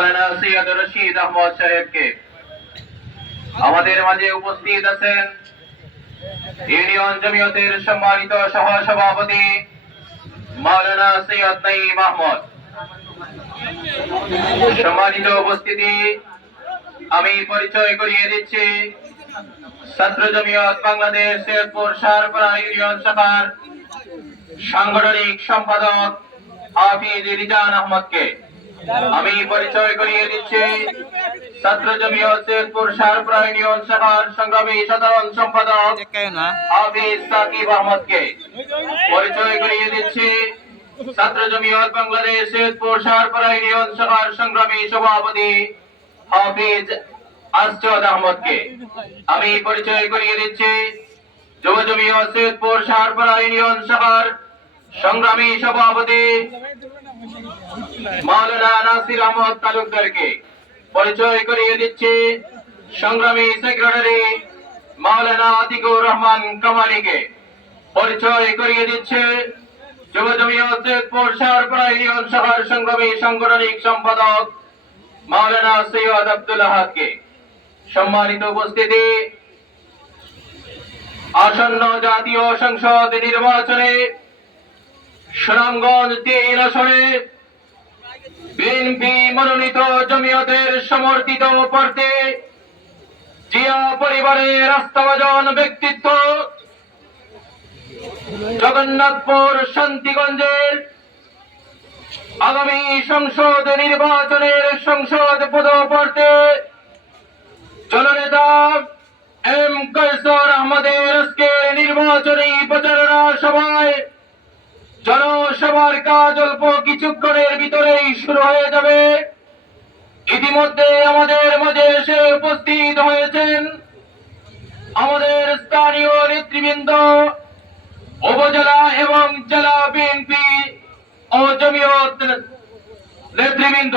সৈয়দ রশিদ আহমদ সাহেবকে। আমাদের মাঝে উপস্থিত আছেন ইউনিয়ন জমিয়তের সম্মানিত সহ সভাপতি মাওলানা সৈয়দ নাঈম আহমদ। সম্মানিত উপস্থিতি, আমি পরিচয় করিয়ে দিচ্ছি ছাত্র জমিয়ত বাংলাদেশ সৈয়দপুর শাহরপাড়া ইউনিয়ন শাখার সাংগঠনিক সম্পাদক হাফিজ রিজান আহমদকে। আমি পরিচয় করিয়ে দিচ্ছি ছাত্র জমিয়ত সৈয়দপুর শাহরপাড়া ইউনিয়ন শাখার সংগ্রামী সাধারণ সম্পাদক হাফিজ সাকিব আহমদকে। পরিচয় করিয়ে দিচ্ছি ছাত্র জমিয়ত বাংলাদেশ সৈয়দপুর শাহরপাড়া ইউনিয়ন শাখার সংগ্রামী সভাপতি হাফিজ আসজাদ আহমদকে। আমি পরিচয় করিয়ে দিচ্ছি যুব জমিয়ত সৈয়দপুর শাহরপাড়া ইউনিয়ন শাখার সংগ্রামী সভাপতি মাওলানা নাসির আহমদ তালুকদারকে। পরিচয় করিয়ে দিচ্ছি সংগ্রামী সেক্রেটারি মাওলানা আতিকুর রহমান কামালিকে। পরিচয় করিয়ে দিচ্ছে যুব জমিয়ত সৈয়দপুর শাহরপাড়া ইউনিয়ন শাখার সংগ্রামী সাংগঠনিক সম্পাদক মাওলানা সৈয়দ আব্দুল আহাদকে। সম্মানিত উপস্থিতি, আসন্ন জাতীয় সংসদ নির্বাচনে সুনামগঞ্জ ৩ আসনে বিএনপি মনোনীত জমিয়তের সমর্থিত প্রার্থী জিয়া পরিবারের আস্থাভাজন ব্যক্তিত্ব জগন্নাথপুর শান্তিগঞ্জের আগামী সংসদ নির্বাচনের সংসদ পদপ্রার্থী জননেতা এম কায়সার আহমদের আজকে নির্বাচনী প্রচারণা সভায় জনসভার কাজ অল্প কিছুক্ষণের ভিতরেই শুরু হয়ে যাবে। ইতিমধ্যে আমাদের মাঝে এসে উপস্থিত হয়েছেন আমাদের স্থানীয় নেতৃবৃন্দ, উপজেলা এবং জেলা বিএনপি ও জমিয়ত নেতৃবৃন্দ।